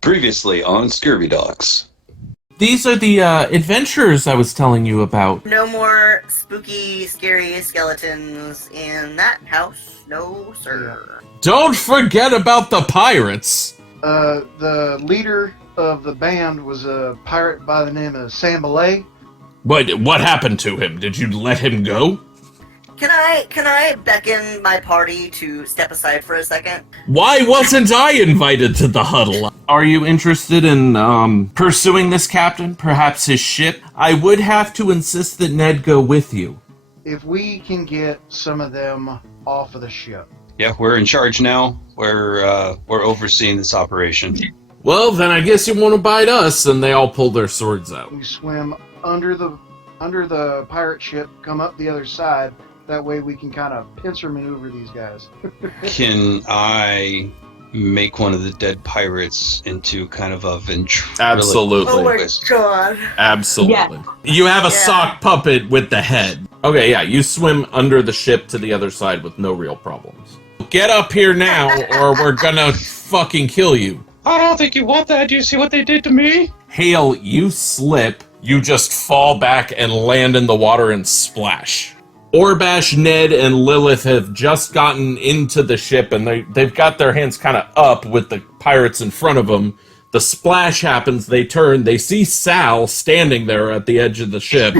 Previously on Scurvy Dogs. These are the adventures I was telling you about. No more spooky, scary skeletons in that house. No, sir. Don't forget about the pirates! The leader of the band was a pirate by the name of Sam Belay. What happened to him? Did you let him go? Can I beckon my party to step aside for a second? Why wasn't I invited to the huddle? Are you interested in pursuing this captain? Perhaps his ship? I would have to insist that Ned go with you. If we can get some of them off of the ship. Yeah, we're in charge now. We're overseeing this operation. Well, then I guess you won't abide us, and they all pull their swords out. We swim under the pirate ship, come up the other side. That way we can kind of pincer maneuver these guys. Can I make one of the dead pirates into kind of a ventriloquist? Absolutely. Oh my god. Absolutely. Yeah. You have a sock puppet with the head. Okay, yeah, you swim under the ship to the other side with no real problems. Get up here now, or we're gonna fucking kill you. I don't think you want that. Do you see what they did to me? Hale, you slip, you just fall back and land in the water and splash. Orbash, Ned, and Lilith have just gotten into the ship, and they've got their hands kind of up with the pirates in front of them. The splash happens, they turn, they see Sal standing there at the edge of the ship.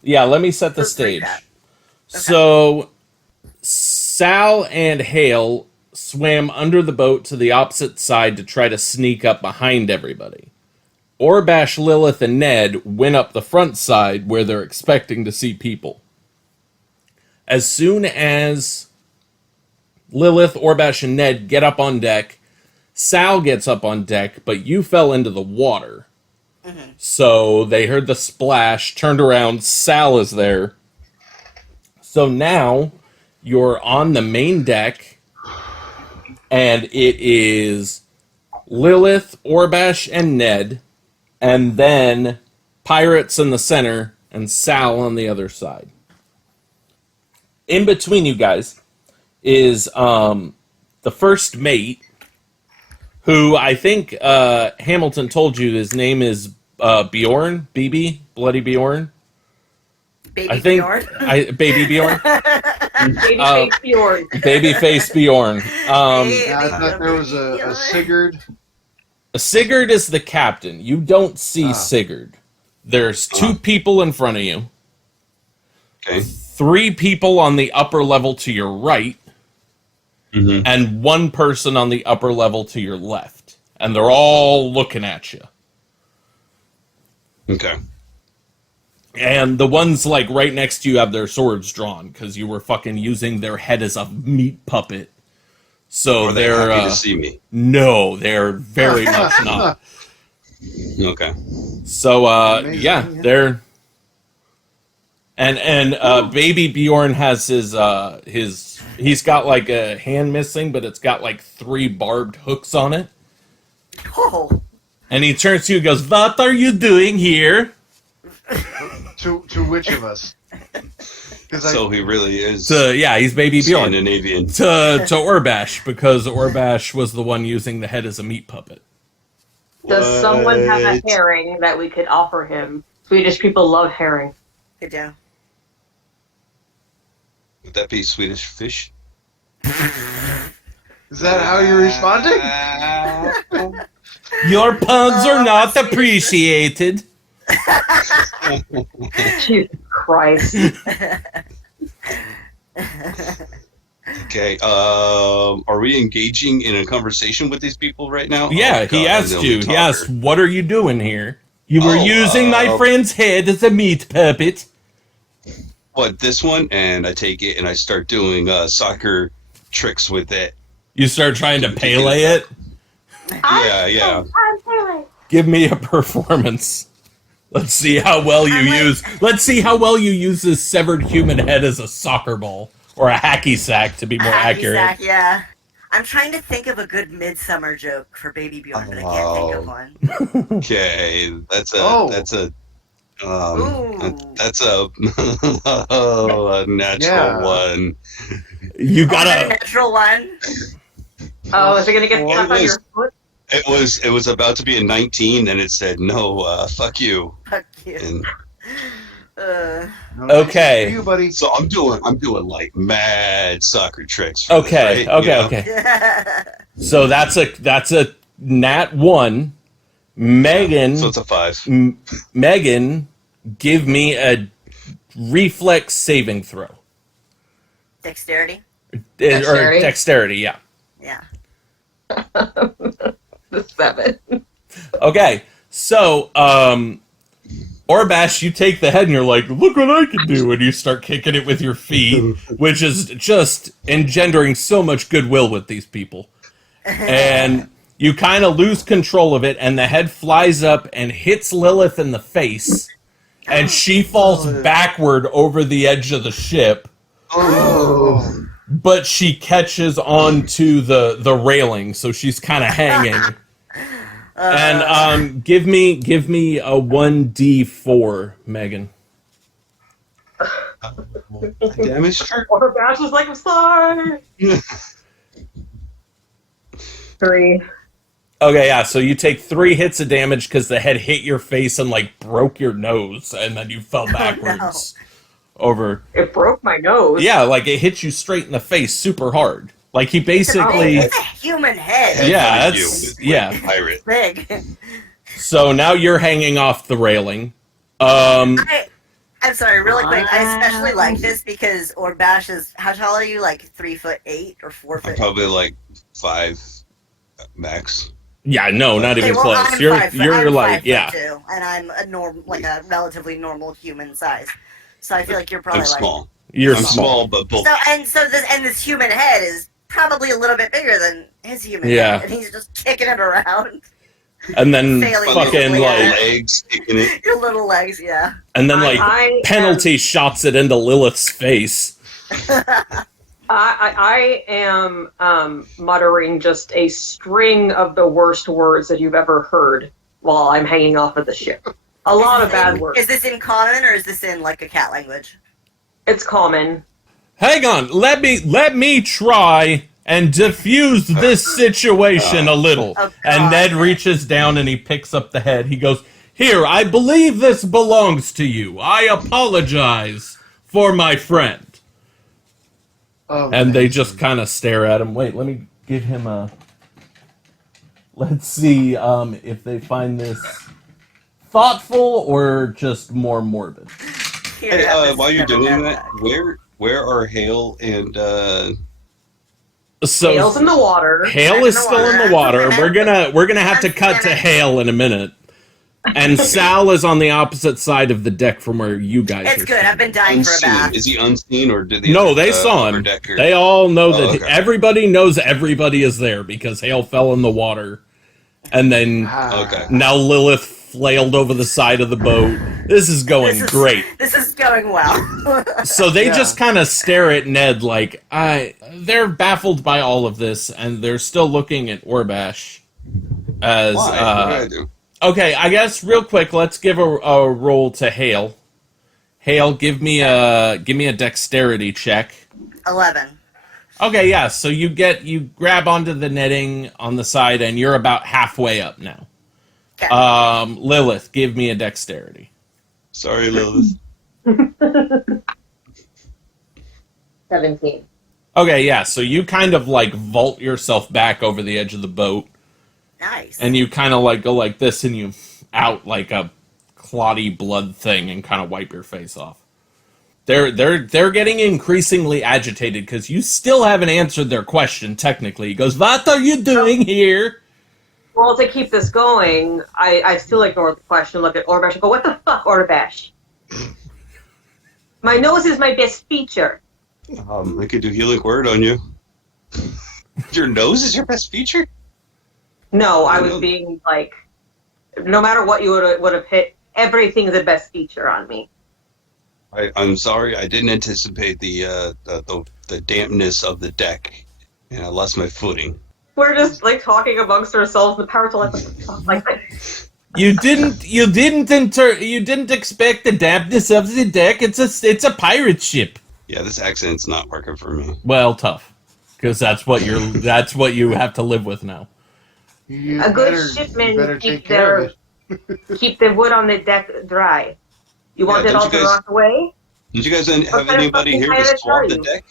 Yeah, let me set the stage. Okay. So, Sal and Hale swam under the boat to the opposite side to try to sneak up behind everybody. Orbash, Lilith, and Ned went up the front side where they're expecting to see people. As soon as Lilith, Orbash, and Ned get up on deck, Sal gets up on deck, but you fell into the water. So they heard the splash, turned around, Sal is there. So now you're on the main deck, and it is Lilith, Orbash, and Ned, and then pirates in the center, and Sal on the other side. In between you guys is the first mate, who I think Hamilton told you his name is Bjorn, BB, Bloody Bjorn. Baby Bjorn. Baby Bjorn. Babyface Bjorn. Babyface Bjorn. I thought there was a Sigurd. Sigurd is the captain. You don't see Sigurd. There's two people in front of you. Okay. 3 people on the upper level to your right. Mm-hmm. And 1 person on the upper level to your left. And they're all looking at you. Okay. And the ones, like, right next to you have their swords drawn, because you were fucking using their head as a meat puppet. So Are they they're... happy to see me? No, they're very much not. Okay. So, Amazing, yeah, they're... And Baby Bjorn has his... He's got, like, a hand missing, but it's got, like, 3 barbed hooks on it. Oh. And he turns to you and goes, "What are you doing here?" To which of us? So he really is Yeah, he's Baby Bjorn. Scandinavian. To Orbash, because Orbash was the one using the head as a meat puppet. Does someone have a What? herring that we could offer him? Swedish people love herring. Good job. Would that be Swedish fish? Is that how you're responding? Your puns are not appreciated. Jesus Christ. Okay. Are we engaging in a conversation with these people right now? Yeah, Oh, he God, I'm asked the you. only He asked, talker. what are you doing here? You were Oh, using my friend's head as a meat puppet. What, this one? And I take it and I start doing soccer tricks with it. You start trying to Kicking Pele it. it? Yeah. I'm Parley. Give me a performance. Let's see how well you Let's see how well you use this severed human head as a soccer ball. Or a hacky sack, to be more Hacky accurate. sack, yeah. I'm trying to think of a good midsummer joke for Baby Bjorn, but I can't think of one. Okay, that's a Ooh. a natural one. You Got a gotta. natural one. Oh, is it gonna get stuck on your foot? It was about to be a 19, and it said no. Fuck you. Fuck you. And Okay. You, buddy. so I'm doing like mad soccer tricks. For Okay, this, right? You know? okay. So that's a nat 1. Megan. So it's a 5. Megan, give me a reflex saving throw. Dexterity? Or Dexterity? dexterity, yeah. Yeah. The 7. Okay, so, Orbash, you take the head and you're like, look what I can do, and you start kicking it with your feet, which is just engendering so much goodwill with these people. And you kind of lose control of it, and the head flies up and hits Lilith in the face, and she falls backward over the edge of the ship. Oh. But she catches onto the railing, so she's kind of hanging. And give me a 1d4, Megan. Damage her. Or Bash is like, I'm sorry. 3. Okay, yeah, so you take 3 hits of damage because the head hit your face and, like, broke your nose, and then you fell backwards over... It broke my nose. Yeah, like, it hit you straight in the face super hard. Like, he basically... It's a human head. Yeah, It's that's... Yeah. pirate. Big. So now you're hanging off the railing. I'm sorry, really quick. I especially like this because Orbash is... How tall are you? Like 3'8" or 4 I'm foot? probably like 5 max. Yeah, no, not even Okay, well, close. I'm You're 5 foot- you're I'm like 5 foot yeah. too, and I'm a relatively normal human size. So I feel like you're probably I'm like... small. You're I'm small. small, but both. This human head is probably a little bit bigger than his human Yeah. head, and he's just kicking it around. And then Failing fucking miserably like at legs kicking it. Your little legs, yeah. and then like I penalty shots it into Lilith's face. I am muttering just a string of the worst words that you've ever heard while I'm hanging off of the ship. A lot of bad words. Is this in common or is this in like a cat language? It's common. Hang on, let me try and diffuse this situation a little. Oh, And Ned reaches down and he picks up the head. He goes, "Here, I believe this belongs to you. I apologize for my friend." Oh, And they thanks. just kind of stare at him. Wait, let me give him a... Let's see if they find this thoughtful or just more morbid. Here, Hey, have this while you're never doing had that, where are Hale and So Hale's in the water. Hale is still in the water. We're gonna have to That's cut to damage. Hale in a minute. And Sal is on the opposite side of the deck from where you guys It's are. good. I've been dying for a unseen? bath. Is he unseen or did they? No, they saw him. Decker? They all know that okay. everybody knows everybody is there because Hale fell in the water. And then Okay. now Lilith flailed over the side of the boat. This is going great. This is going well. So they Yeah. just kind of stare at Ned like, they're baffled by all of this, and they're still looking at Orbash as, Why? What did I do? okay, I guess real quick, let's give a roll to Hale. Hale, give me a dexterity check. 11. Okay, yeah, so you grab onto the netting on the side, and you're about halfway up now. Okay. Lilith, give me a dexterity. Sorry, Lilith. 17. Okay, yeah, so you kind of like vault yourself back over the edge of the boat, Nice. and you kind of like go like this, and you out like a clotty blood thing, and kind of wipe your face off. They're getting increasingly agitated because you still haven't answered their question. Technically, he goes, "What are you doing here?" Well, to keep this going, I still ignore the question, look at Orbash, and go, "What the fuck, Orbash? My nose is my best feature." I could do healing word on you. Your nose is your best feature? No, I was being like, no matter what you would have hit, everything's the best feature on me. I'm sorry, I didn't anticipate the dampness of the deck, and I lost my footing. We're just like talking amongst ourselves. The parrots are like You didn't expect the dampness of the deck. It's a pirate ship. Yeah, this accent's not working for me. Well, tough, because that's what you have to live with now. a good shipman keep the wood on the deck dry. You want it all to rot away? Did you guys have anybody here to swab the deck?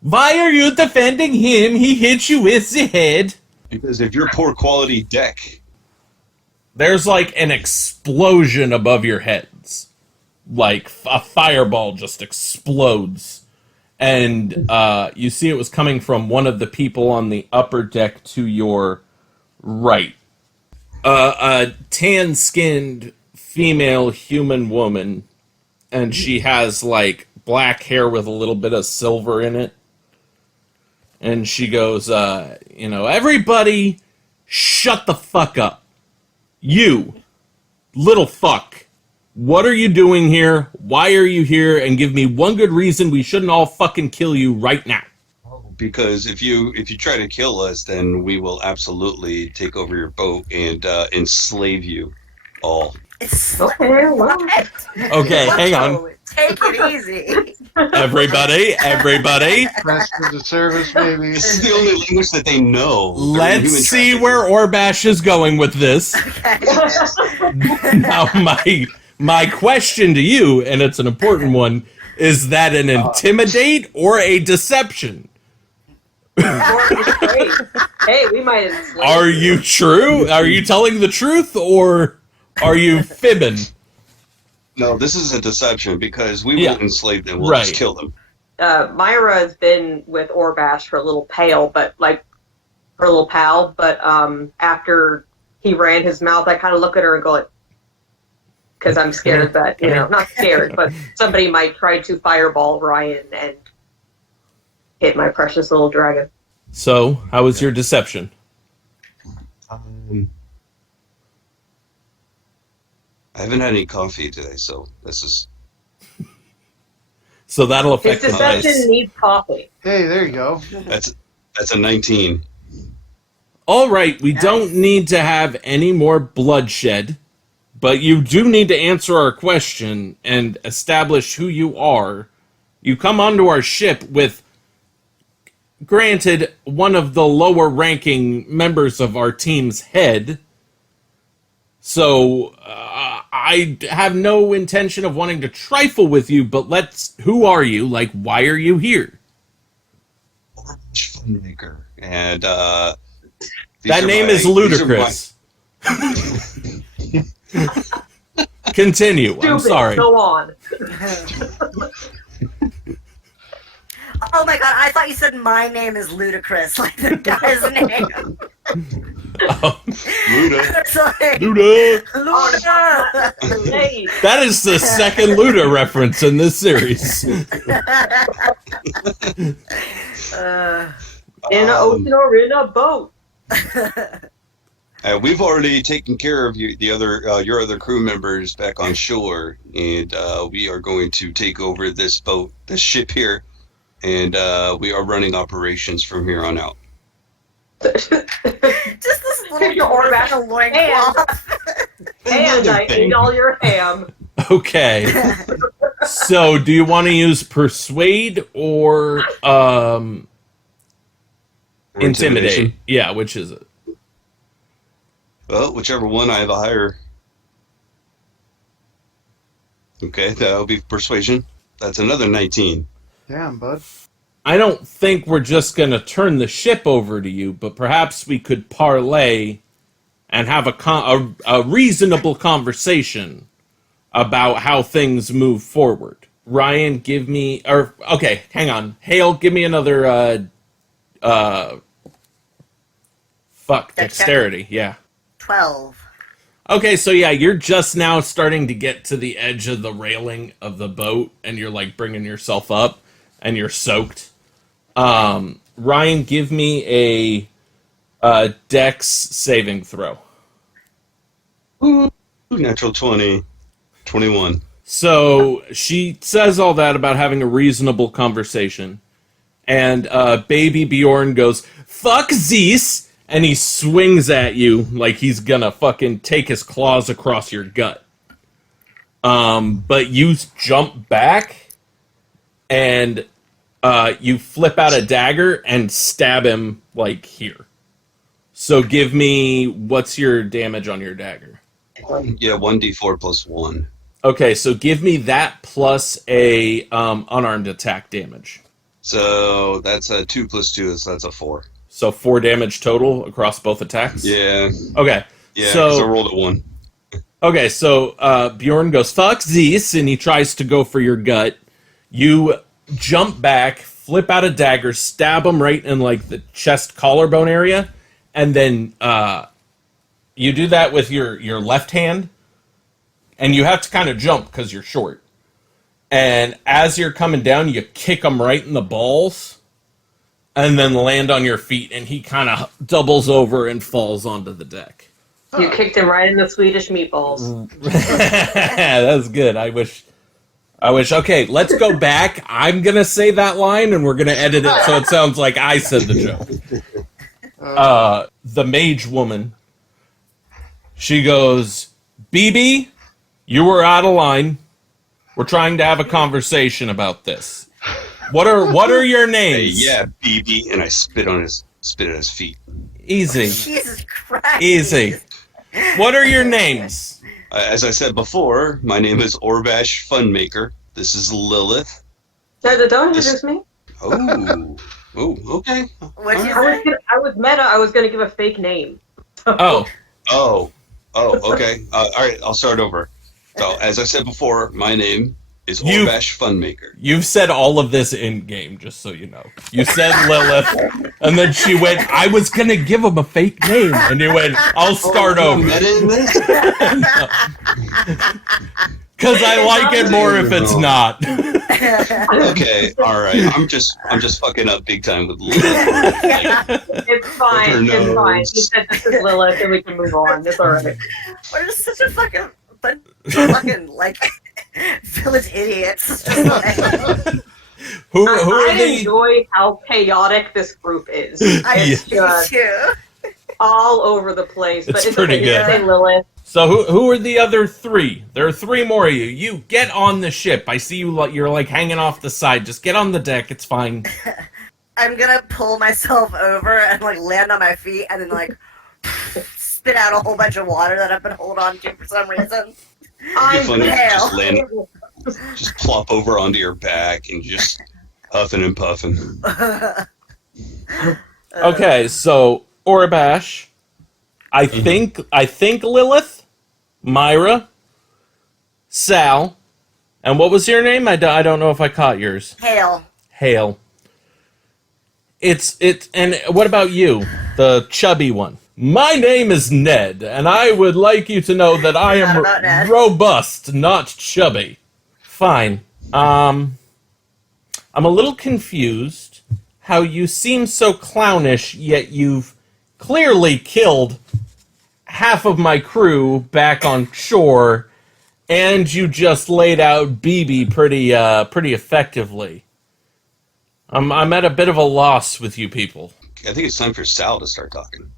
Why are you defending him? He hit you with the head. Because of your poor quality deck. There's like an explosion above your heads. Like a fireball just explodes. And you see it was coming from one of the people on the upper deck to your right. A tan-skinned female human woman. And she has like black hair with a little bit of silver in it. And she goes, everybody shut the fuck up. You, little fuck, what are you doing here? Why are you here? And give me one good reason we shouldn't all fucking kill you right now. Because if you try to kill us, then we will absolutely take over your boat and enslave you all. Okay, well. Okay, hang on. Take it easy. Everybody. Press into service, baby. This is the only language that they know. Let's see where Orbash is going with this. Now, my question to you, and it's an important one, is that an intimidate or a deception? Hey, we might have. Are you true? Are you telling the truth, or are you fibbing? No, this is a deception because we won't enslave them. We'll just kill them. Myra has been with Orbash for a little pal, but after he ran his mouth, I kind of look at her and go, because I'm scared that, not scared, but somebody might try to fireball Ryan and hit my precious little dragon. So, how was your deception? I haven't had any coffee today, so this is... So that'll affect his deception needs coffee. Hey, there you go. That's a 19. All right, we don't need to have any more bloodshed, but you do need to answer our question and establish who you are. You come onto our ship with, granted, one of the lower-ranking members of our team's head. So, I have no intention of wanting to trifle with you, but who are you? Like, why are you here? Funmaker. And, that name is ludicrous. Continue. Stupid. I'm sorry. Go on. Oh my god, I thought you said my name is ludicrous, like the guy's name. Luda. Like, Luda. Luda. Hey. That is the second Luda reference in this series. In an ocean or in a boat. We've already taken care of your other crew members back on shore, and we are going to take over this ship here, and we are running operations from here on out. Just this little Orbash loincloth. And I ate all your ham. Okay. So, do you want to use persuade or intimidate? Yeah, which is it? Well, whichever one I have a higher. Okay, that'll be persuasion. That's another 19. Damn, bud. I don't think we're just going to turn the ship over to you, but perhaps we could parlay and have a reasonable conversation about how things move forward, Ryan, give me, or okay, hang on. Hale, give me another. Dexterity. Yeah. 12. Okay, so yeah, you're just now starting to get to the edge of the railing of the boat, and you're like bringing yourself up, and you're soaked. Ryan, give me a Dex saving throw. Ooh, natural 20. 21. So she says all that about having a reasonable conversation, and baby Bjorn goes, "Fuck Zeus!" and he swings at you like he's gonna fucking take his claws across your gut. But you jump back, and you flip out a dagger and stab him like here. So give me, what's your damage on your dagger? Yeah, 1d4 plus 1. Okay, so give me that plus a unarmed attack damage. So that's a 2 plus 2, so that's a 4. So 4 damage total across both attacks? Yeah. Okay. Yeah, so because I rolled a 1. Okay, so Bjorn goes, "Fuck Zeus," and he tries to go for your gut. You jump back, flip out a dagger, stab him right in like the chest collarbone area, and then you do that with your left hand, and you have to kind of jump because you're short. And as you're coming down, you kick him right in the balls, and then land on your feet, and he kind of doubles over and falls onto the deck. You kicked him right in the Swedish meatballs. That's good. I wish. Okay, let's go back. I'm gonna say that line, and we're gonna edit it so it sounds like I said the joke. The mage woman. She goes, "BB, you were out of line. We're trying to have a conversation about this. What are your names?" Yeah, BB, and I spit at his feet. Easy. Jesus Christ. Easy. What are your names? As I said before, my name is Orbash Funmaker. This is Lilith. Don't introduce me. Oh, okay. What'd you Alright. say? I was meta. I was going to give a fake name. Oh, Okay. All right, I'll start over. So, as I said before, my name is Orbash Funmaker. you've said all of this in game, just so you know. You said Lilith, and then she went, "I was gonna give him a fake name," and you went, "I'll start over." Because I like it more if it's not. Okay, all right. I'm just fucking up big time with Lilith. It's fine. With her It's fine. nose. He said this is Lilith, and we can move on. It's all right. We're just such a fucking like village idiots. Just like, Who I are the? enjoy how chaotic this group is. I It's do just too. all over the place. But It's it's pretty okay. good. You say Lilith. So who are the other three? There are 3 more of you. You get on the ship. I see you like you're like hanging off the side. Just get on the deck. It's fine. I'm gonna pull myself over and like land on my feet and then like spit out a whole bunch of water that I've been holding on to for some reason. I'm funny. pale. Just plop over onto your back and just huffing and puffing. Okay, so Orabash, I think Lilith, Myra, Sal, and what was your name? I don't know if I caught yours. Hail. Hale. And what about you, the chubby one? My name is Ned, and I would like you to know that I Not am about Ned. robust, not chubby. Fine. I'm a little confused how you seem so clownish, yet you've clearly killed half of my crew back on shore, and you just laid out BB pretty effectively. I'm at a bit of a loss with you people. I think it's time for Sal to start talking.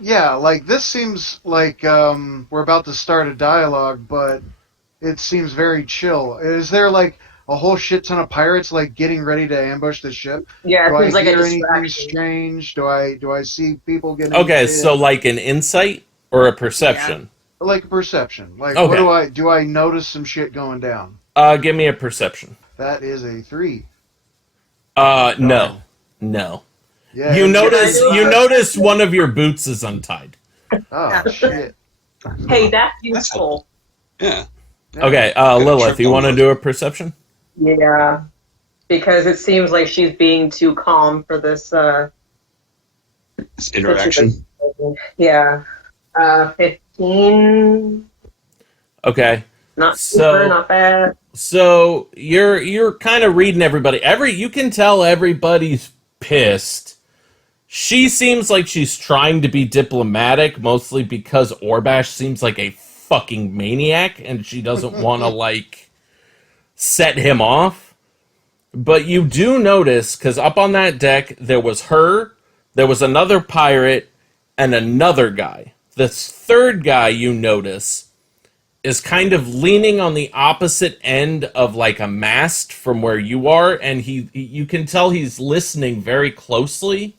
Yeah, like this seems like we're about to start a dialogue, but it seems very chill. Is there like a whole shit ton of pirates like getting ready to ambush the ship? Yeah, Do it seems I like a hear anything distraction. strange? Do I see people getting Okay, hit? so like an insight or a perception? Like perception? Like Okay. what do I notice some shit going down? Give me a perception. That is a 3. No. Yeah. You notice- notice one of your boots is untied. Oh shit. Hey, that's useful. Yeah. Okay, Lilith, you want to do a perception? Yeah, because it seems like she's being too calm for this. This interaction. Situation. Yeah. 15. Okay. Not super, not bad. So you're kind of reading everybody. You can tell everybody's pissed. She seems like she's trying to be diplomatic, mostly because Orbash seems like a fucking maniac, and she doesn't want to like set him off. But you do notice, because up on that deck there was her, there was another pirate, and another guy. This third guy you notice is kind of leaning on the opposite end of like a mast from where you are, and you can tell he's listening very closely,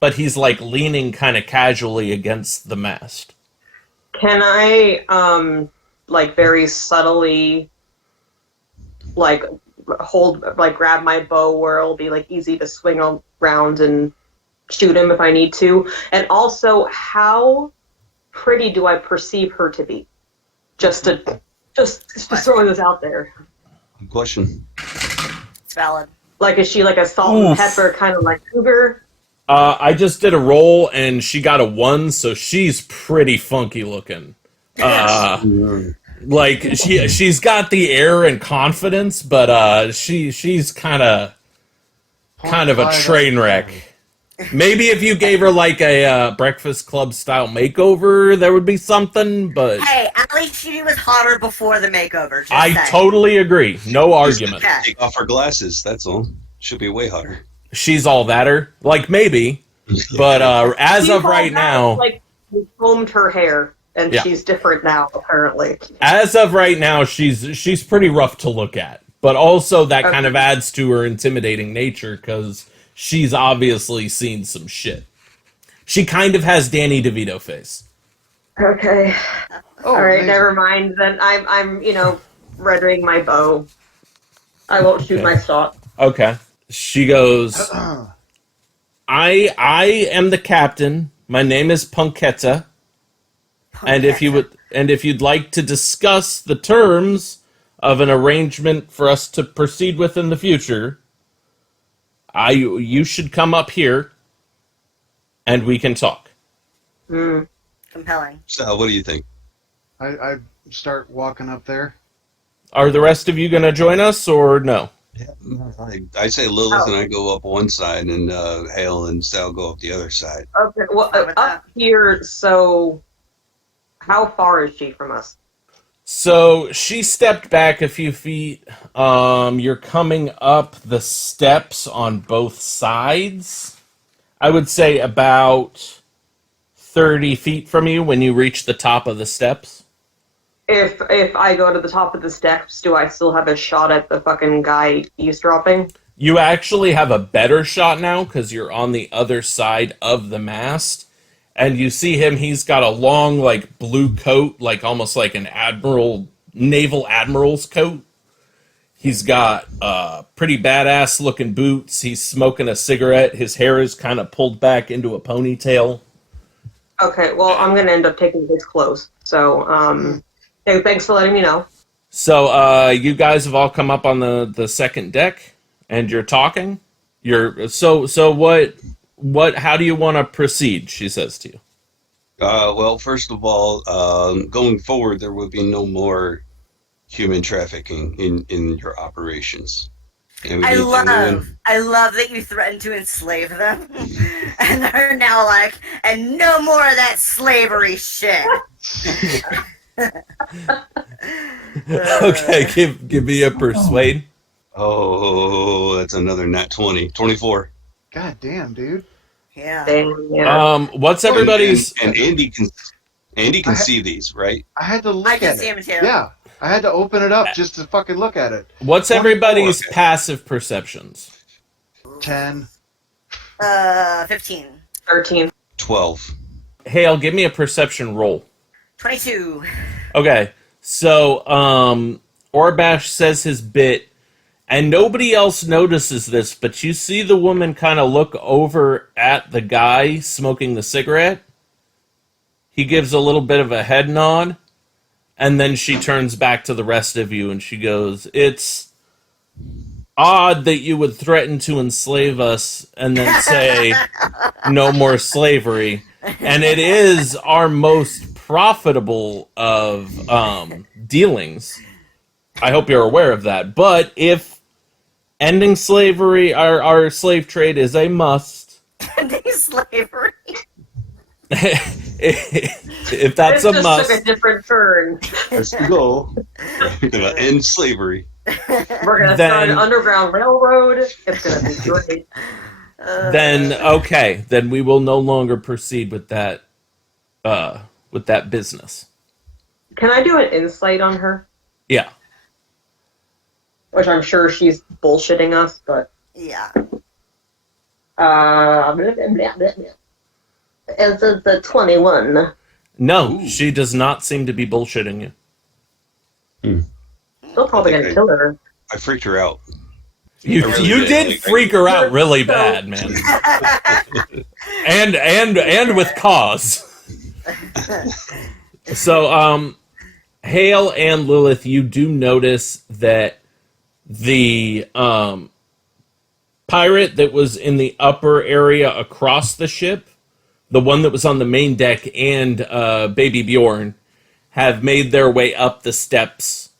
but he's like leaning kind of casually against the mast. Can I, like very subtly, like grab my bow where it'll be like easy to swing around and shoot him if I need to? And also, how pretty do I perceive her to be? Just throwing this out there. Good question. It's valid. Like, is she like a salt and pepper kind of like cougar? I just did a roll, and she got a 1, so she's pretty funky looking. Like, she's got the air and confidence, but she's kind of a train wreck. Maybe if you gave her like a Breakfast Club style makeover, there would be something, but... Hey, at least she was hotter before the makeover. Just I saying. totally agree. No argument. Okay. Take off her glasses, that's all. Should be way hotter. She's all thatter. Like, maybe. But as of right now... Like, we combed her hair, and Yeah. she's different now, apparently. As of right now, she's pretty rough to look at. But also that kind of adds to her intimidating nature, because she's obviously seen some shit. She kind of has Danny DeVito face. Okay. Oh, All right, amazing. never mind. Then I'm readying my bow. I won't shoot my shot. Okay. She goes, I am the captain. My name is Punketta. And if you'd like to discuss the terms of an arrangement for us to proceed with in the future, you should come up here and we can talk. Compelling. So, what do you think? I start walking up there. Are the rest of you going to join us or no? Yeah, I say Lilith and I go up one side, and Hale and Sal go up the other side. Okay, well, up here, so how far is she from us? So she stepped back a few feet. You're coming up the steps on both sides. I would say about 30 feet from you when you reach the top of the steps. If I go to the top of the steps, do I still have a shot at the fucking guy eavesdropping? You actually have a better shot now because you're on the other side of the mast. And you see him, he's got a long, like, blue coat, like almost like an naval admiral's coat. He's got pretty badass looking boots. He's smoking a cigarette. His hair is kind of pulled back into a ponytail. Okay, well, I'm going to end up taking his clothes. So, hey, thanks for letting me know. So, you guys have all come up on the second deck, and you're talking. How do you want to proceed? She says to you. Well, first of all, going forward, there will be no more human trafficking in your operations. And we I need love that you threatened to enslave them, and they're now like, and no more of that slavery shit. Okay, give me a persuade. Oh, that's another nat 20. 24. God damn, dude. Yeah. Damn, yeah. What's everybody's... And Andy can see these, right? I had to look I can at see it. him too. Yeah, I had to open it up just to fucking look at it. What's everybody's Okay. passive perceptions? 10. 15. 13. 12. Hale, give me a perception roll. 22. Okay, so Orbash says his bit, and nobody else notices this, but you see the woman kind of look over at the guy smoking the cigarette. He gives a little bit of a head nod, and then she turns back to the rest of you, and she goes, It's odd that you would threaten to enslave us and then say no more slavery. And it is our most profitable of dealings. I hope you're aware of that. But if ending slavery, our slave trade is a must. Ending slavery. If that's This a just must, took a different turn. That's the goal. We're gonna end slavery. We're gonna Then- start an underground railroad. It's gonna be great. then okay, then we will no longer proceed with that business. Can I do an insight on her? Yeah. Which I'm sure she's bullshitting us, but Yeah. It's the 21. No, Ooh. she does not seem to be bullshitting you. Still probably I gonna think kill her. I freaked her out. You, I really you did. did freak her out really bad, man. and with cause. So, Hale and Lilith, you do notice that the pirate that was in the upper area across the ship, the one that was on the main deck, and Baby Bjorn have made their way up the steps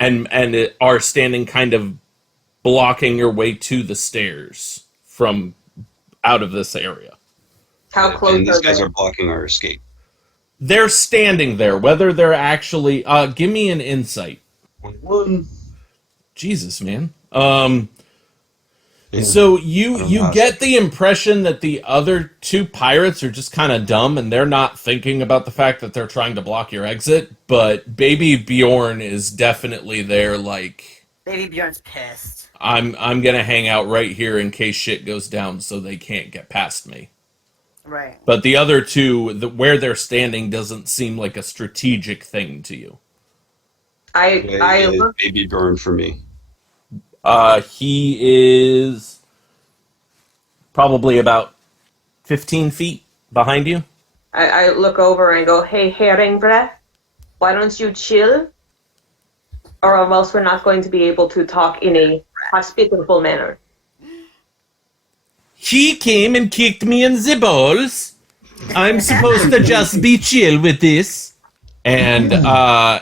and are standing kind of blocking your way to the stairs from out of this area. How close And these are guys they? are blocking our escape. They're standing there. Whether they're actually, give me an insight. 21. Jesus, man. Yeah. So I you don't know. get the impression that the other two pirates are just kind of dumb and they're not thinking about the fact that they're trying to block your exit. But Baby Bjorn is definitely there. Like, Baby Bjorn's pissed. I'm gonna hang out right here in case shit goes down, so they can't get past me. Right. But the other two, where they're standing, doesn't seem like a strategic thing to you. I Is look. Baby Burn for me. He is probably about 15 feet behind you. I look over and go, "Hey, Herringbreath, why don't you chill? Or else we're not going to be able to talk in a hospitable manner." He came and kicked me in the balls. I'm supposed to just be chill with this. And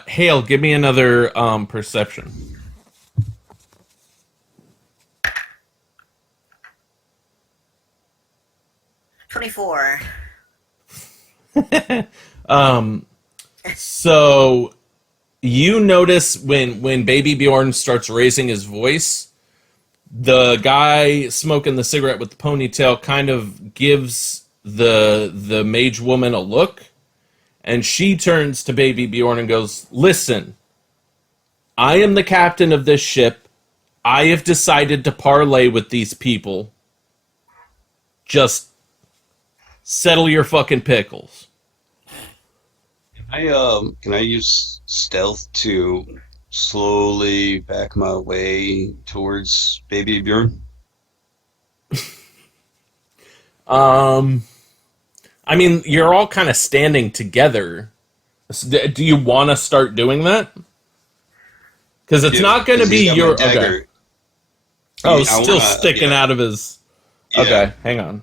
Hale, give me another perception. $24. So you notice when Baby Bjorn starts raising his voice, the guy smoking the cigarette with the ponytail kind of gives the mage woman a look, and she turns to Baby Bjorn and goes, "Listen, I am the captain of this ship. I have decided to parley with these people. Just settle your fucking pickles." Can I use stealth to slowly back my way towards Baby Bjorn? I mean, you're all kind of standing together. Do you want to start doing that? Because it's not going to be he's got my your... dagger. Okay. Oh, I still wanna- sticking yeah. out of his... Yeah. Okay, hang on.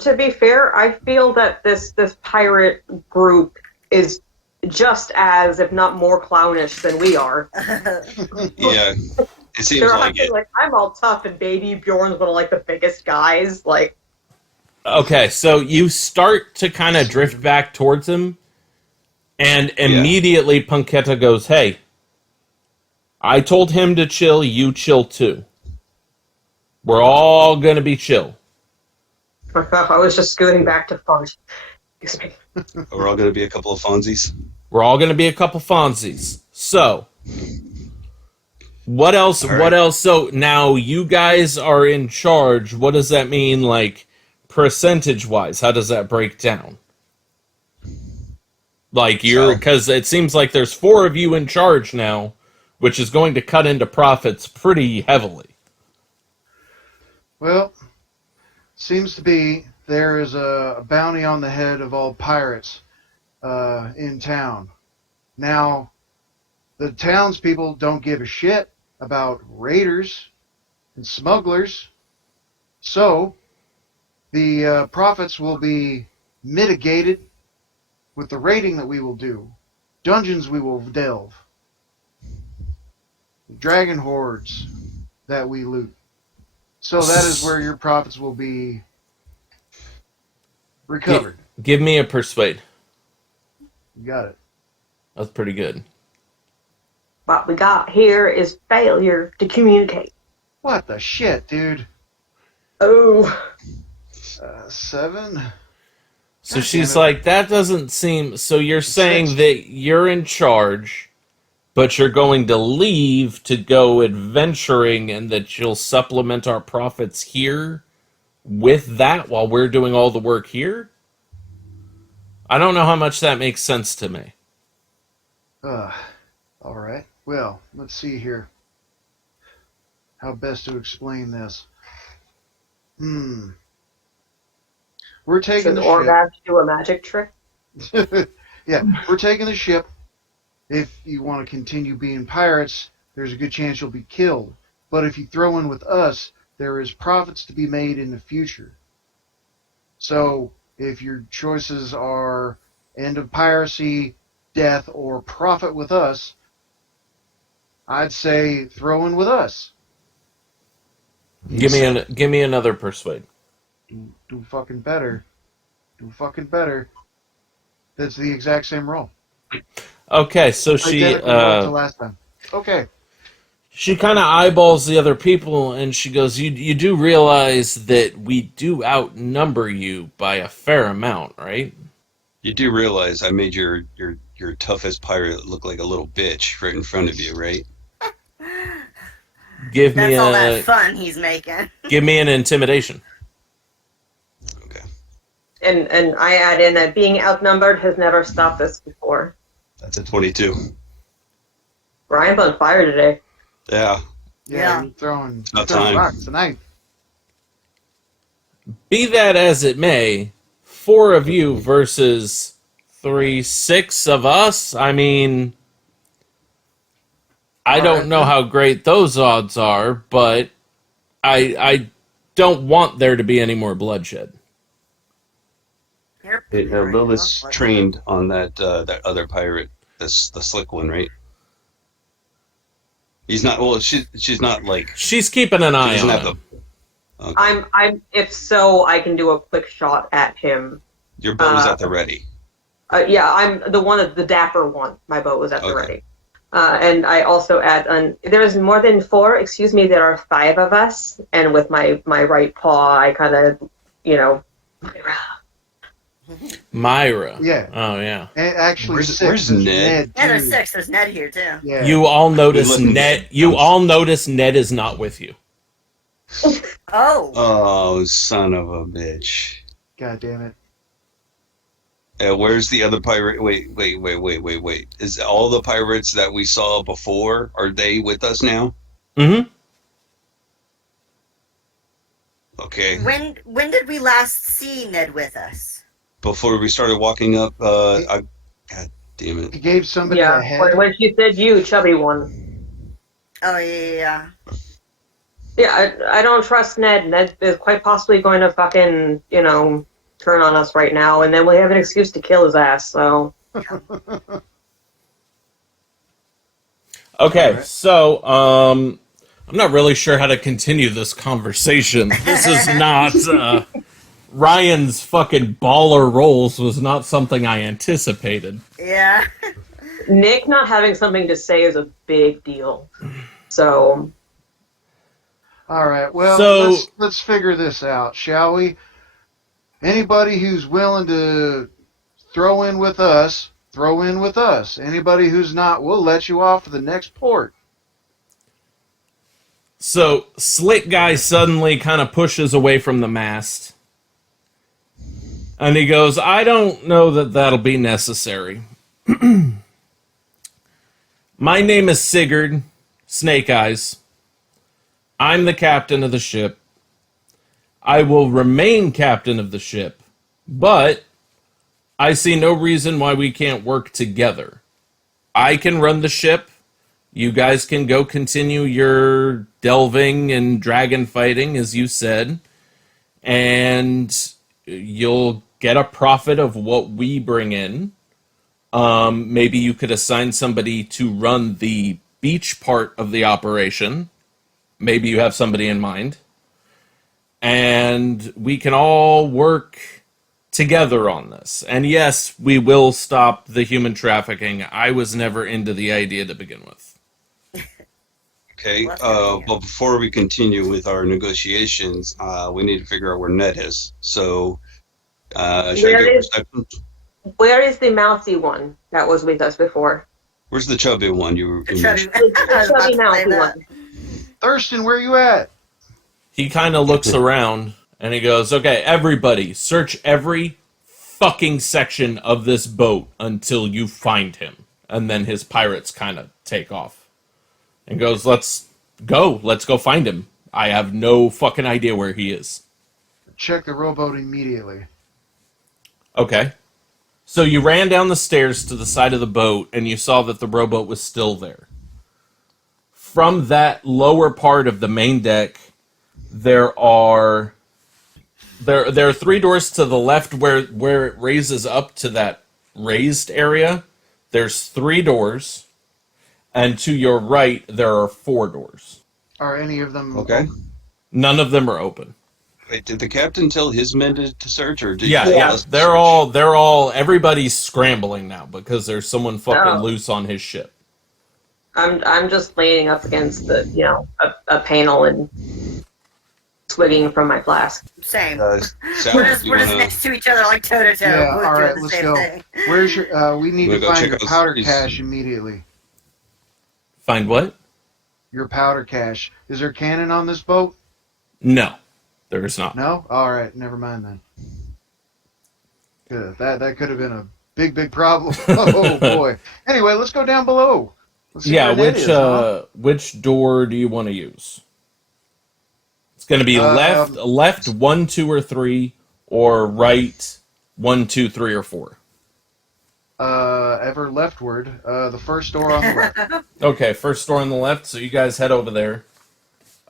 To be fair, I feel that this pirate group is just as, if not more, clownish than we are. Yeah, it seems They're like acting it. like I'm all tough, and Baby Bjorn's one of like the biggest guys. Like, Okay, so you start to kind of drift back towards him, and immediately Punketta goes, "Hey, I told him to chill, you chill too. We're all gonna be chill." I was just scooting back to fart. Excuse me. We're all going to be a couple of Fonzies. We're all gonna be a couple Fonzies. So, what else? All right. What else? So now you guys are in charge. What does that mean, like percentage-wise? How does that break down? Like you're, So- because it seems like there's 4 of you in charge now, which is going to cut into profits pretty heavily. Well, seems to be there is a bounty on the head of all pirates in town. Now, the townspeople don't give a shit about raiders and smugglers. So, the profits will be mitigated with the raiding that we will do, dungeons we will delve, dragon hordes that we loot. So that is where your profits will be recovered. Give me a persuade. You got it. That's pretty good. What we got here is failure to communicate. What the shit, dude? Oh. 7? So God she's damn it. like, that doesn't seem... So you're saying 6. that you're in charge, but you're going to leave to go adventuring and that you'll supplement our profits here with that while we're doing all the work here? I don't know how much that makes sense to me. All right. Well, let's see here. How best to explain this? We're taking Should the Orvath do a magic trick? ship. Yeah, we're taking the ship. If you want to continue being pirates, there's a good chance you'll be killed. But if you throw in with us, there is profits to be made in the future. So, if your choices are end of piracy, death, or profit with us, I'd say throw in with us. Give me another persuade. Do fucking better. Do fucking better. That's the exact same roll. Okay, so she Identical roll to last time. Okay. she kind of eyeballs the other people and she goes, "You do realize that we do outnumber you by a fair amount, right?" You do realize I made your toughest pirate look like a little bitch right in front of you, right? Give me That's all that a fun he's making. give me an intimidation. Okay. And I add in that being outnumbered has never stopped us before. That's a 22. Ryan's on fire today. Yeah. Yeah. You're throwing About time. rocks tonight. Be that as it may, 4 of you versus 6 of us. I mean, I don't know how great those odds are, but I don't want there to be any more bloodshed. You're Lilith's trained on that other pirate, the slick one, right? He's not. Well, she's not like. She's keeping an She eye doesn't on have him. the. Okay. I'm. If so, I can do a quick shot at him. Your bow is at the ready. Yeah, I'm the one of the dapper one. My boat was at the Okay. ready. And I also add, there's more than 4. Excuse me, there are 5 of us. And with my right paw, I kind of, Myra. Yeah. Oh, yeah. And actually, Where's 6. Ned? There's Yeah, there's too. 6. There's Ned here too. Yeah. You all notice We live in- Ned. You all notice Ned is not with you. Oh. Oh, son of a bitch! God damn it. Where's the other pirate? Wait! Is all the pirates that we saw before, are they with us now? Mm-hmm. Okay. When did we last see Ned with us? Before we started walking up, God damn it! He gave somebody a yeah. head. When she said you, chubby one. Oh yeah. Yeah, I don't trust Ned. Ned is quite possibly going to fucking, turn on us right now, and then we have an excuse to kill his ass, so. Okay, Alright. so I'm not really sure how to continue this conversation. This is not Ryan's fucking baller rolls was not something I anticipated. Yeah. Nick not having something to say is a big deal. So, All right. Well, So- let's figure this out, shall we? Anybody who's willing to throw in with us, throw in with us. Anybody who's not, we'll let you off to the next port. So Slick Guy suddenly kind of pushes away from the mast. And he goes, "I don't know that that'll be necessary. My name is Sigurd, Snake Eyes. I'm the captain of the ship. I will remain captain of the ship, but I see no reason why we can't work together. I can run the ship. You guys can go continue your delving and dragon fighting, as you said, and you'll get a profit of what we bring in. Maybe you could assign somebody to run the beach part of the operation. Maybe you have somebody in mind. And we can all work together on this. And yes, we will stop the human trafficking. I was never into the idea to begin with. Okay. Well, that's good. But before we continue with our negotiations, we need to figure out where Ned is. So, should I Where get is- perception? Where is the mousy one that was with us before? Where's the chubby one you The chubby- mentioned? I was The about chubby to say mousy that. one. Thurston, where you at? He kind of looks around and he goes, okay, everybody, search every fucking section of this boat until you find him. And then his pirates kind of take off. And goes, let's go find him. I have no fucking idea where he is. Check the rowboat immediately. Okay. So you ran down the stairs to the side of the boat and you saw that the rowboat was still there. From that lower part of the main deck, there are 3 doors to the left where it raises up to that raised area. There's 3 doors, and to your right there are 4 doors. Are any of them Okay. None of them are open. Wait, did the captain tell his men to search, or did Yeah, he tell yeah. us to They're search? everybody's scrambling now because there's someone fucking Oh. loose on his ship. I'm just leaning up against the a panel and swigging from my flask. Same. Sal, We're just you wanna- next to each other like toe to toe. Yeah, We're all doing right, the let's same go. thing. Where's your? We need Wanna to go find check your out powder these- cache immediately. Find what? Your powder cache. Is there cannon on this boat? No, there is not. No. All right, never mind then. Good. That could have been a big problem. Oh boy. Anyway, let's go down below. Let's see Yeah, where Ned is, huh? which door do you want to use? It's going to be left 1, 2, or 3, or right 1, 2, 3, or 4. Ever leftward. The first door on the left. Okay, first door on the left. So you guys head over there.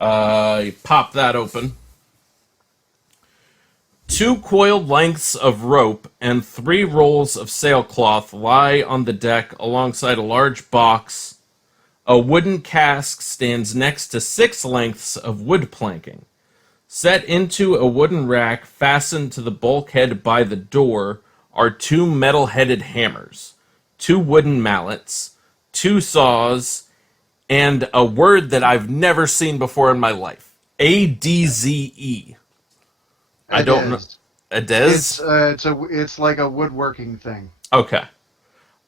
You pop that open. 2 coiled lengths of rope and 3 rolls of sailcloth lie on the deck alongside a large box. A wooden cask stands next to 6 lengths of wood planking. Set into a wooden rack fastened to the bulkhead by the door are 2 metal-headed hammers, 2 wooden mallets, 2 saws, and a word that I've never seen before in my life. ADZE. I don't know. Adez? It's like a woodworking thing. Okay.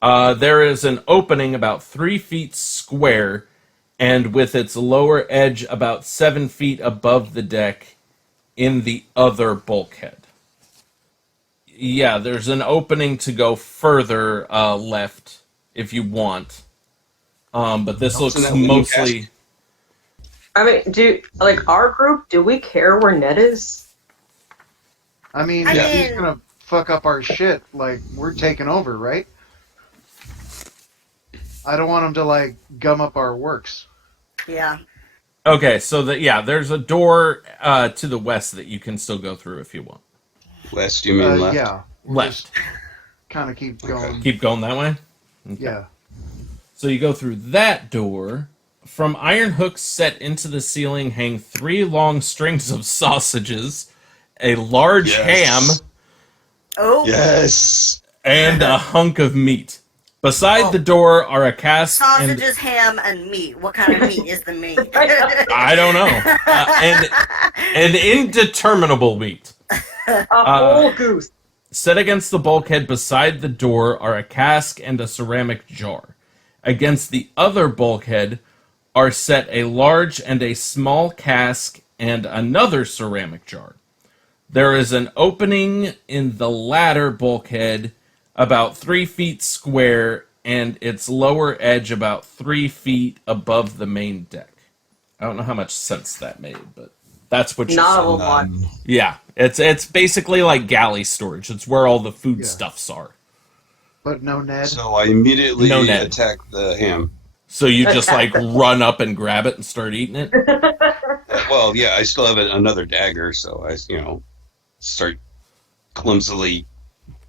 There is an opening about 3 feet square, and with its lower edge about 7 feet above the deck in the other bulkhead. Yeah, there's an opening to go further left if you want. But this looks in that wooden mostly... I mean, our group, do we care where Ned is? I mean, I if he's mean- gonna fuck up our shit, like, we're taking over, right? I don't want him to, like, gum up our works. Yeah. Okay, so there's a door to the west that you can still go through if you want. West, you mean left? Yeah. Left. Kind of keep going. Keep going that way? Yeah. So you go through that door. From iron hooks set into the ceiling hang 3 long strings of sausages, a large Yes. ham, Oh. Yes. and a hunk of meat. Beside the door are a cask and... Sausages, ham, and meat. What kind of meat is the meat? I don't know. An indeterminable meat. A whole goose. Set against the bulkhead beside the door are a cask and a ceramic jar. Against the other bulkhead are set a large and a small cask and another ceramic jar. There is an opening in the latter bulkhead about 3 feet square and its lower edge about 3 feet above the main deck. I don't know how much sense that made, but that's what you Not a saw. lot. Yeah, it's basically like galley storage. It's where all the foodstuffs are. But no Ned. So I immediately No Ned. attack the ham. So you just like run up and grab it and start eating it? Well, yeah, I still have another dagger, so I, start clumsily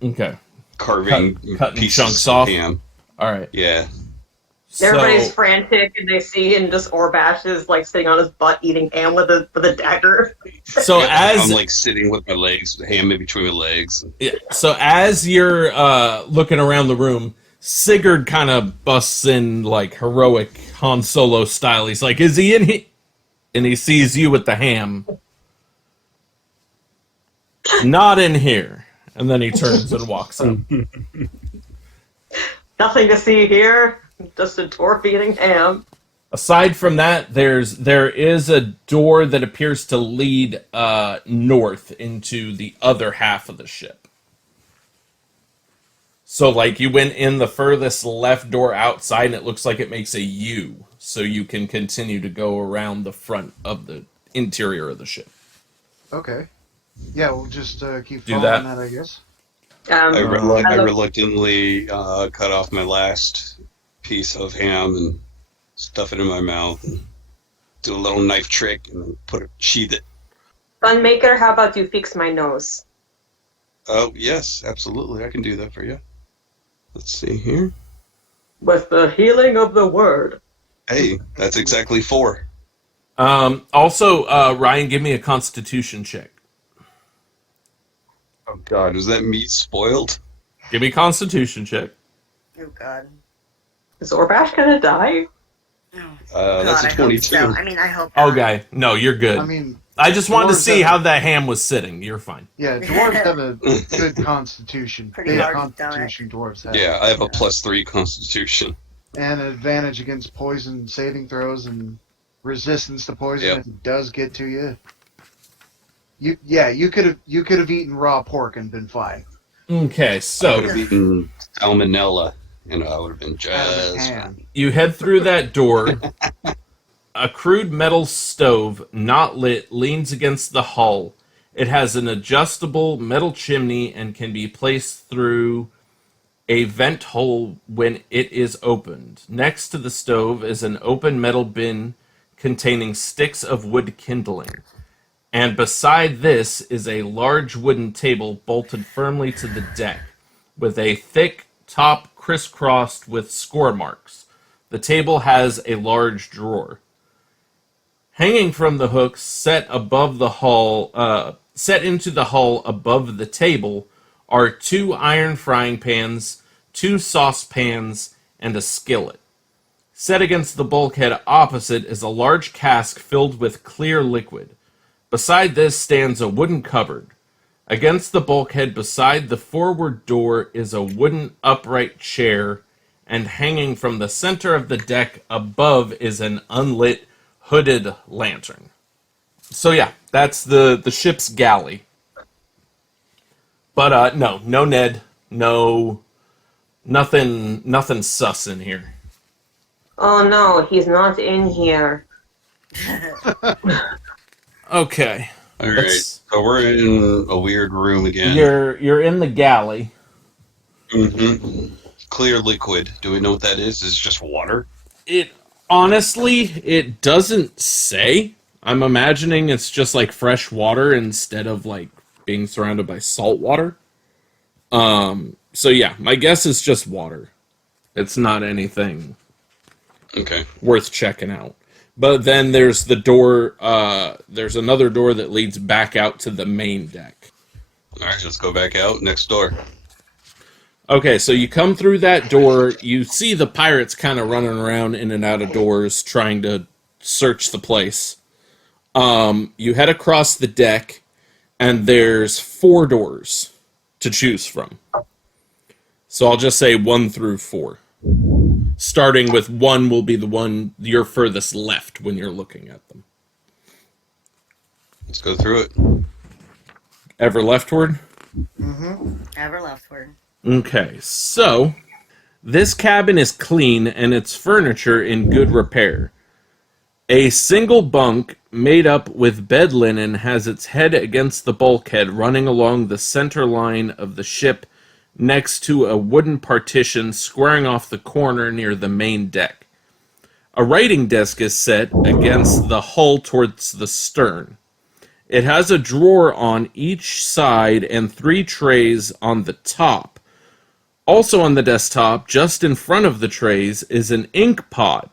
Okay. carving Cutting pieces chunks of off. ham. All right. Yeah. Everybody's So, frantic, and they see and just Orbash is like sitting on his butt eating ham with a dagger. so Yep, as I'm like sitting with my legs, the ham in between my legs. yeah, so as you're looking around the room, Sigurd kind of busts in like heroic Han Solo style. He's like, "Is he in here?" And he sees you with the ham. Not in here. And then he turns and walks up. Nothing to see here. Just a dwarf eating ham. Aside from that, there is a door that appears to lead north into the other half of the ship. So, like, you went in the furthest left door outside, and it looks like it makes a U, so you can continue to go around the front of the interior of the ship. Okay. Yeah, we'll just keep Do following that. that, I guess. I look- reluctantly cut off my last piece of ham and stuff it in my mouth and do a little knife trick and then sheath it. Sunmaker, how about you fix my nose? Oh, yes, absolutely. I can do that for you. Let's see here. With the healing of the word. Hey, that's exactly 4. Also, Ryan, give me a Constitution check. Oh, God, is that meat spoiled? Give me a Constitution check. Oh God. Is Orbash gonna die? Oh, That's God, a I 22. hope so. I mean, I hope not. Okay, no, you're good. I mean, I just wanted to dwarves see have- how that ham was sitting. You're fine. yeah, dwarves have a good constitution. Pretty Big hard constitution dwarves have. Yeah, I have a +3 constitution. And an advantage against poison saving throws and resistance to poison Yep. if it does get to you. You could have eaten raw pork and been fine. Okay, I so would have eaten salmonella, and I would have been Out of just his fine. hand. you head through that door. A crude metal stove, not lit, leans against the hull. It has an adjustable metal chimney and can be placed through a vent hole when it is opened. Next to the stove is an open metal bin containing sticks of wood kindling. And beside this is a large wooden table bolted firmly to the deck, with a thick top crisscrossed with score marks. The table has a large drawer. Hanging from the hooks set above the hull, set into the hull above the table, are 2 iron frying pans, 2 saucepans, and a skillet. Set against the bulkhead opposite is a large cask filled with clear liquid. Beside this stands a wooden cupboard. Against the bulkhead beside the forward door is a wooden upright chair, and hanging from the center of the deck above is an unlit hooded lantern. So yeah, that's the ship's galley. But no Ned, nothing sus in here. Oh no, he's not in here. Okay. All right, Let's- so we're in a weird room again. You're in the galley. hmm Clear liquid. Do we know what that is? Is it just water? It honestly, it doesn't say. I'm imagining it's just like fresh water instead of like being surrounded by salt water. So yeah, my guess is just water. It's not anything Okay. worth checking out. But then there's the door, there's another door that leads back out to the main deck. All right, let's go back out. Next door. Okay, so you come through that door, you see the pirates kind of running around in and out of doors trying to search the place. You head across the deck, and there's 4 doors to choose from. So I'll just say 1 through 4. Starting with 1 will be the one you're furthest left when you're looking at them. Let's go through it. Ever leftward? Ever leftward. Okay, so this cabin is clean and its furniture in good repair. A single bunk made up with bed linen has its head against the bulkhead running along the center line of the ship next to a wooden partition squaring off the corner near the main deck. A writing desk is set against the hull towards the stern. It has a drawer on each side and 3 trays on the top. Also on the desktop, just in front of the trays, is an ink pot,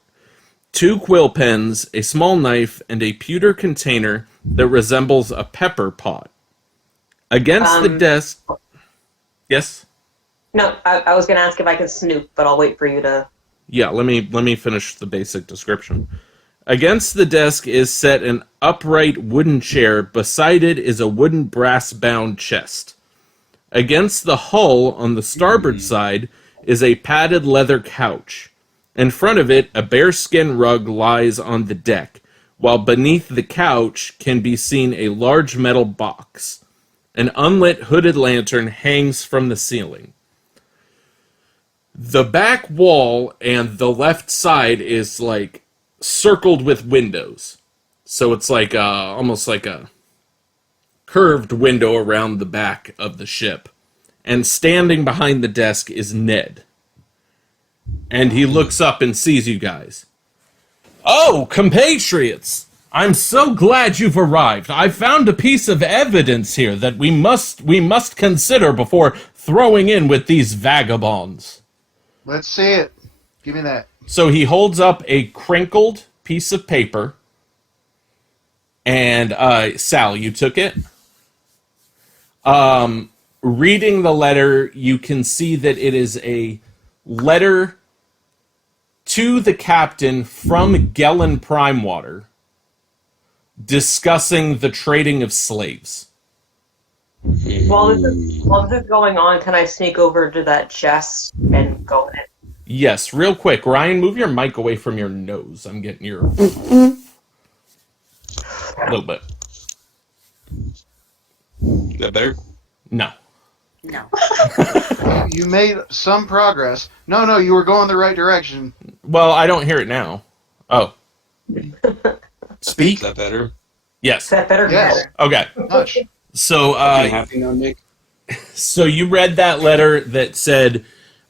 2 quill pens, a small knife, and a pewter container that resembles a pepper pot. Against the desk... Yes? No, I was going to ask if I could snoop, but I'll wait for you to... Yeah, let me finish the basic description. Against the desk is set an upright wooden chair. Beside it is a wooden brass-bound chest. Against the hull on the starboard side is a padded leather couch. In front of it, a bearskin rug lies on the deck, while beneath the couch can be seen a large metal box. An unlit hooded lantern hangs from the ceiling. The back wall and the left side is like circled with windows. So it's like almost like a curved window around the back of the ship. And standing behind the desk is Ned. And he looks up and sees you guys. Oh, compatriots! I'm so glad you've arrived. I found a piece of evidence here that we must consider before throwing in with these vagabonds. Let's see it. Give me that. So he holds up a crinkled piece of paper. And, Sal, you took it? Reading the letter, you can see that it is a letter to the captain from Gellin Primewater discussing the trading of slaves. While this is going on, can I sneak over to that chest and go in it? Yes, real quick. Ryan, move your mic away from your nose. I'm getting your... a little bit. Is that better? No. No. You made some progress. No, you were going the right direction. Well, I don't hear it now. Oh. Speak? Is that better? Is Yes. that better? Yes. Okay. Much. So, Are you happy now, Nick? so you read that letter that said,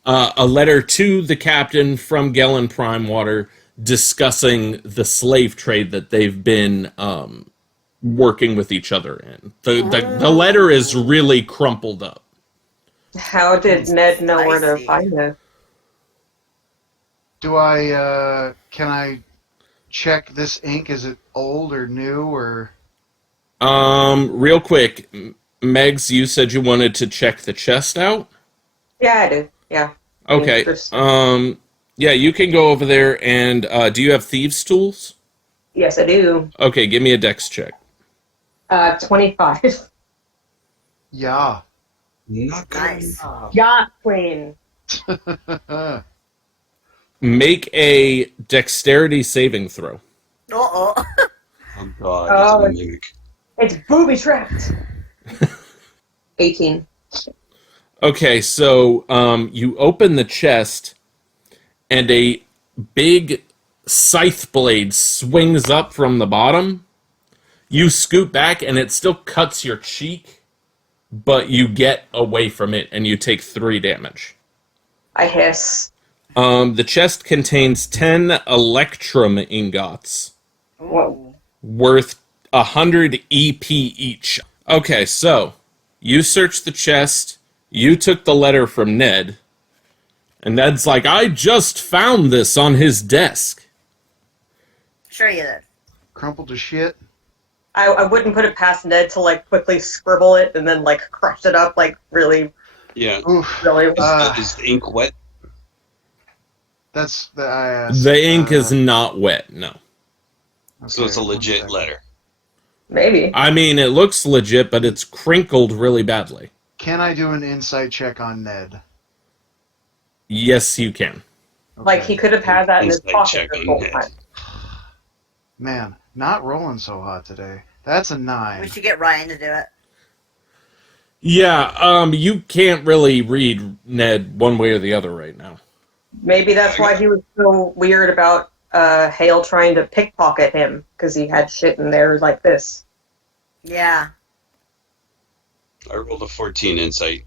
a letter to the captain from Gellin Primewater discussing the slave trade that they've been working with each other in. The letter is really crumpled up. How did Ned know where to Spicy. find it? Can I check this ink? Is it old or new or? Real quick, Megs, you said you wanted to check the chest out? Yeah, I do. Yeah. Okay. Yeah, you can go over there and, do you have thieves' tools? Yes, I do. Okay, give me a dex check. 25. Yeah. Not good. Nice. Yeah, queen. Make a dexterity saving throw. Uh-oh. Oh, God. Oh, It's a mimic. It's booby trapped. 18. Okay, so you open the chest, and a big scythe blade swings up from the bottom. You scoot back, and it still cuts your cheek, but you get away from it, and you take 3 damage. I hiss. The chest contains 10 electrum ingots, Ooh. worth 100 EP each. Okay, so you searched the chest, you took the letter from Ned, and Ned's like, I just found this on his desk. Sure you did. Crumpled to shit. I wouldn't put it past Ned to, like, quickly scribble it and then, like, crush it up, like, really, Yeah. Oof. really. Is the ink wet? That's the I asked. The ink is not wet, no. So it's a okay, one legit second. letter. Maybe. I mean, it looks legit, but it's crinkled really badly. Can I do an insight check on Ned? Yes, you can. Like, he could have had that in his Insight pocket check this on whole Ned. time. Man, not rolling so hot today. That's a 9. We should get Ryan to do it. Yeah, you can't really read Ned one way or the other right now. Maybe that's why he was so weird about Hale trying to pickpocket him, because he had shit in there like this. Yeah. I rolled a 14 insight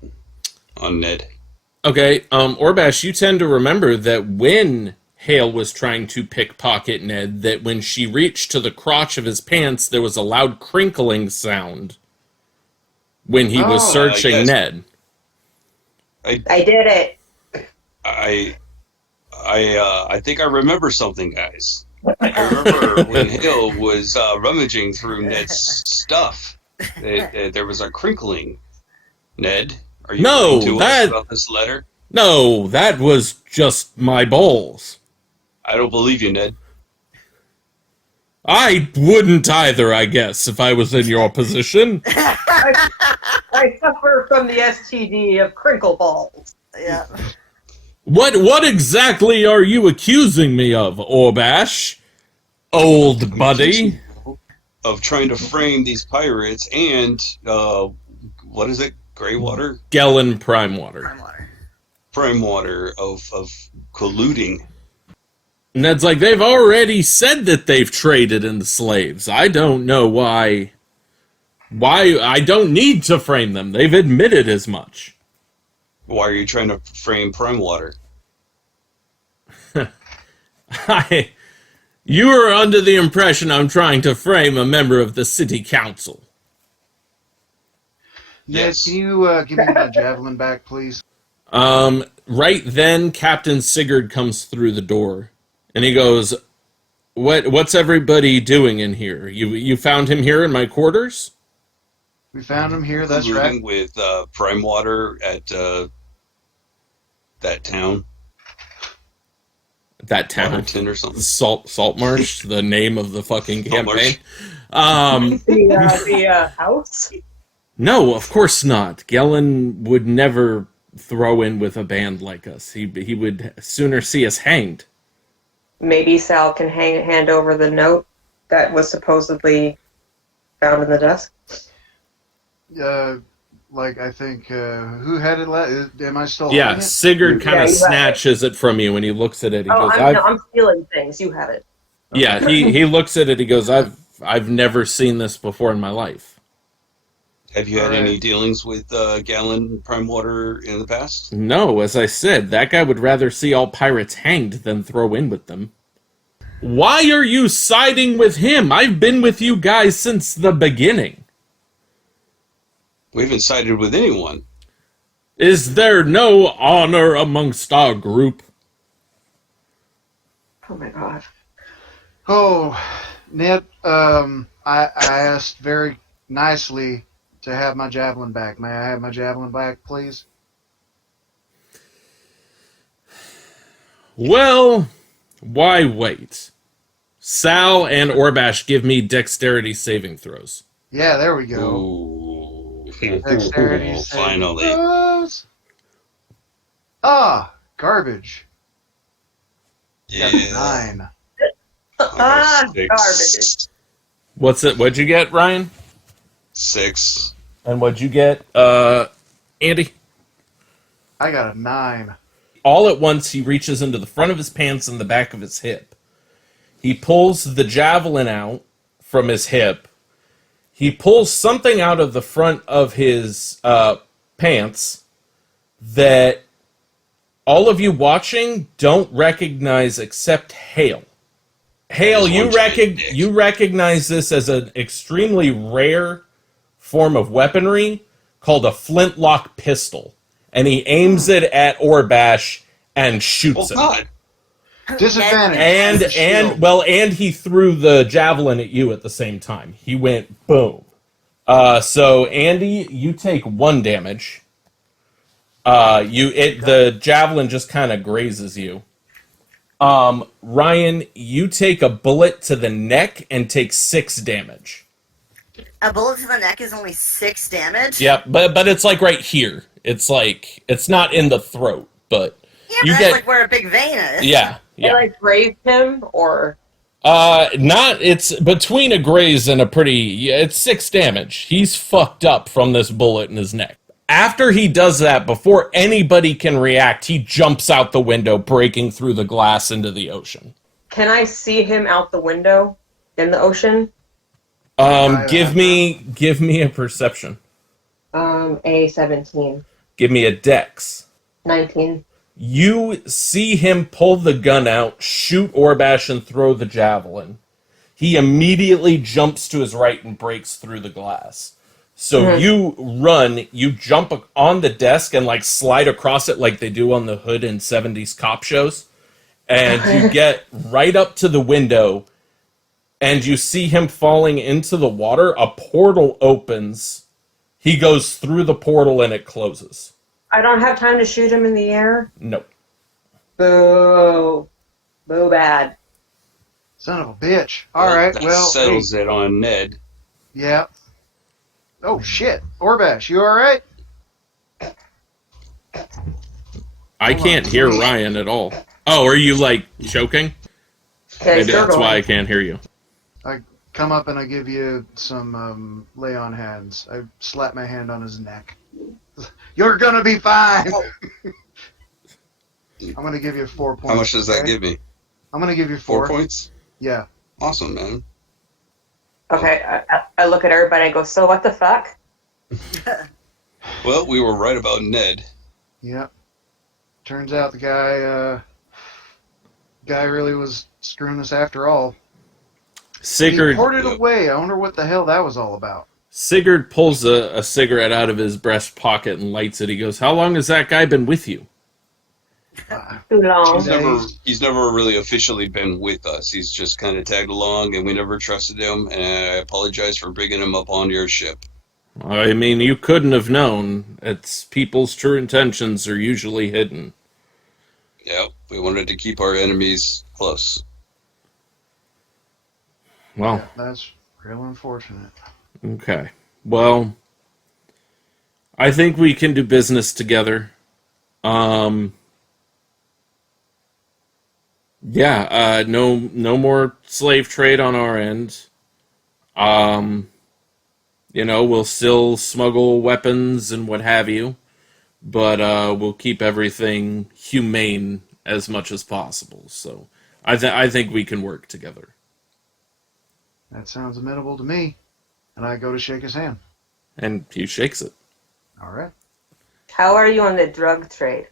on Ned. Okay, Orbash, you tend to remember that when Hale was trying to pickpocket Ned that when she reached to the crotch of his pants, there was a loud crinkling sound when he was searching yes. Ned. I did it. I think I remember something, guys. I remember when Hale was rummaging through Ned's stuff. There was a crinkling. Ned, are you No, lying to us about this letter? No, that was just my balls. I don't believe you, Ned. I wouldn't either, I guess, if I was in your position. I suffer from the STD of crinkle balls. Yeah. What exactly are you accusing me of, Orbash? Old buddy? Of trying to frame these pirates and, what is it? Greywater? Gellin Primewater. Prime water. Primewater of colluding. Ned's like, they've already said that they've traded in the slaves. I don't know why I don't need to frame them. They've admitted as much. Why are you trying to frame Primewater? You are under the impression I'm trying to frame a member of the city council. Yes. Ned, can you give me my javelin back, please? Right then, Captain Sigurd comes through the door, and he goes, "What's everybody doing in here? You found him here in my quarters?" We found him here. That's Colluding right. with Primewater at that town. That town, Waterton or something. Saltmarsh, the name of the fucking campaign. The house? No, of course not. Gellin would never throw in with a band like us. He would sooner see us hanged. Maybe Sal can hand over the note that was supposedly found in the desk. I think who had it? Am I still? holding Yeah, it? Sigurd kind Yeah, of you have snatches it from you when he looks at it. He Oh, goes, I'm stealing things. You have it. Yeah, he looks at it. He goes, I've never seen this before in my life. Have you had Alright. any dealings with Gallon Primewater in the past? No, as I said, that guy would rather see all pirates hanged than throw in with them. Why are you siding with him? I've been with you guys since the beginning. We haven't sided with anyone. Is there no honor amongst our group? Oh my god. Oh, Ned. I asked very nicely to have my javelin back. May I have my javelin back, please? Well, why wait? Sal and Orbash give me dexterity saving throws. Yeah, there we go. Ooh. Dexterity. saving Finally. throws. Ah, garbage. Yeah. Got a 9. Six. Garbage. What'd you get, Ryan? 6. And what'd you get, Andy? I got a 9. All at once, he reaches into the front of his pants and the back of his hip. He pulls the javelin out from his hip. He pulls something out of the front of his pants that all of you watching don't recognize except Hale. Hale, you recognize this as an extremely rare form of weaponry called a flintlock pistol. And he aims it at Orbash and shoots him. God. Disadvantage. And he threw the javelin at you at the same time. He went boom. So Andy, you take 1 damage. The javelin just kind of grazes you. Ryan, you take a bullet to the neck and take 6 damage. A bullet to the neck is only 6 damage? Yep, but it's like right here. It's like it's not in the throat, but Yeah, but that's like where a big vein is. yeah. They like grazed him, or It's between a graze and a pretty. It's 6 damage. He's fucked up from this bullet in his neck. After he does that, before anybody can react, he jumps out the window, breaking through the glass into the ocean. can I see him out the window in the ocean? Give me a perception. A 17. Give me a dex. 19. You see him pull the gun out, shoot Orbash, and throw the javelin. He immediately jumps to his right and breaks through the glass. So you run, you jump on the desk and like slide across it like they do on the hood in 70s cop shows. And you get right up to the window and you see him falling into the water. A portal opens. He goes through the portal and it closes. I don't have time to shoot him in the air. Nope. Boo. Boo bad. Son of a bitch. All right, that well, settles it on Ned. yeah. Oh shit, Orbash, you all right? I can't hear Ryan at all. Oh, are you like choking? Okay, Maybe that's why I can't hear you. I come up and I give you some lay on hands. I slap my hand on his neck. You're gonna be fine. I'm gonna give you 4 points. How much does that okay? give me? I'm gonna give you 4 4 points? Yeah. Awesome, man. Okay, I look at everybody and I go, so what the fuck? Well, we were right about Ned. Yep. Turns out the guy really was screwing us after all. Sigurd He poured it away. I wonder what the hell that was all about. Sigurd pulls a cigarette out of his breast pocket and lights it. He goes, "How long has that guy been with you?" Too long. He's never really officially been with us. He's just kind of tagged along, and we never trusted him. And I apologize for bringing him up on your ship. I mean, you couldn't have known. It's people's true intentions are usually hidden. Yeah, we wanted to keep our enemies close. Well, Yeah, that's real unfortunate. okay. Well, I think we can do business together. Yeah, no more slave trade on our end. We'll still smuggle weapons and what have you, but we'll keep everything humane as much as possible. So I think we can work together. That sounds amenable to me. And I go to shake his hand. And he shakes it. All right. How are you on the drug trade?